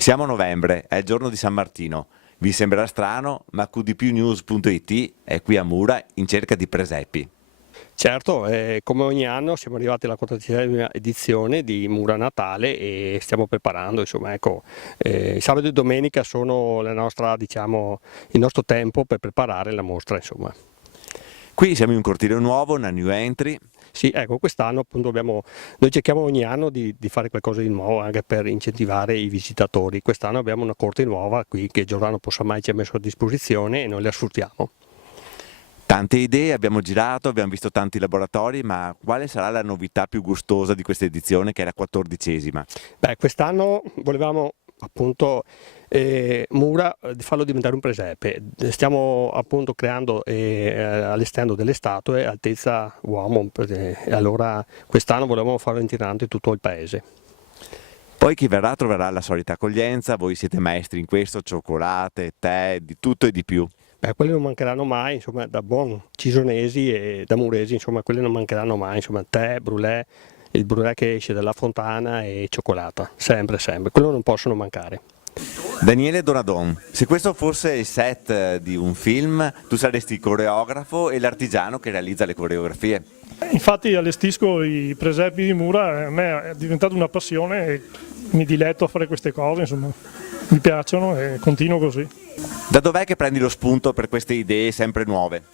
Siamo a novembre, è il giorno di San Martino. Vi sembrerà strano, ma qdpnews.it è qui a Mura in cerca di presepi. Certo, come ogni anno siamo arrivati alla 40ª edizione di Mura Natale e stiamo preparando, insomma, ecco, sabato e domenica sono il nostro tempo per preparare la mostra, insomma. Qui siamo in un cortile nuovo, una new entry. Sì, ecco, quest'anno appunto noi cerchiamo ogni anno di fare qualcosa di nuovo anche per incentivare i visitatori. Quest'anno abbiamo una corte nuova qui che Giordano Possamai ci ha messo a disposizione e noi la sfruttiamo. Tante idee, abbiamo girato, abbiamo visto tanti laboratori, ma quale sarà la novità più gustosa di questa edizione, che è la 14ª? Beh, quest'anno volevamo appunto Mura di farlo diventare un presepe. Stiamo appunto creando e allestendo delle statue altezza uomo, e allora quest'anno volevamo farlo itinerante in tutto il paese. Poi chi verrà troverà la solita accoglienza, voi siete maestri in questo, cioccolate, tè, di tutto e di più. Beh, quelle non mancheranno mai, insomma, da buon cisonesi e da muresi, insomma, quelle non mancheranno mai, insomma, tè, brulè, il brulè che esce dalla fontana e cioccolata, sempre, sempre, quello non possono mancare. Daniele Donadon, se questo fosse il set di un film, tu saresti il coreografo e l'artigiano che realizza le coreografie. Infatti allestisco i presepi di Mura, a me è diventata una passione e mi diletto a fare queste cose, insomma, mi piacciono e continuo così. Da dov'è che prendi lo spunto per queste idee sempre nuove?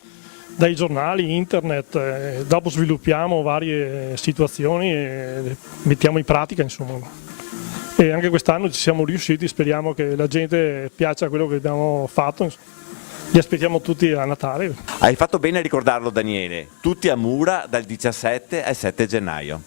Dai giornali, internet, dopo sviluppiamo varie situazioni e mettiamo in pratica, insomma. E anche quest'anno ci siamo riusciti, speriamo che la gente piaccia quello che abbiamo fatto. Li aspettiamo tutti a Natale. Hai fatto bene a ricordarlo, Daniele, tutti a Mura dal 17 al 7 gennaio.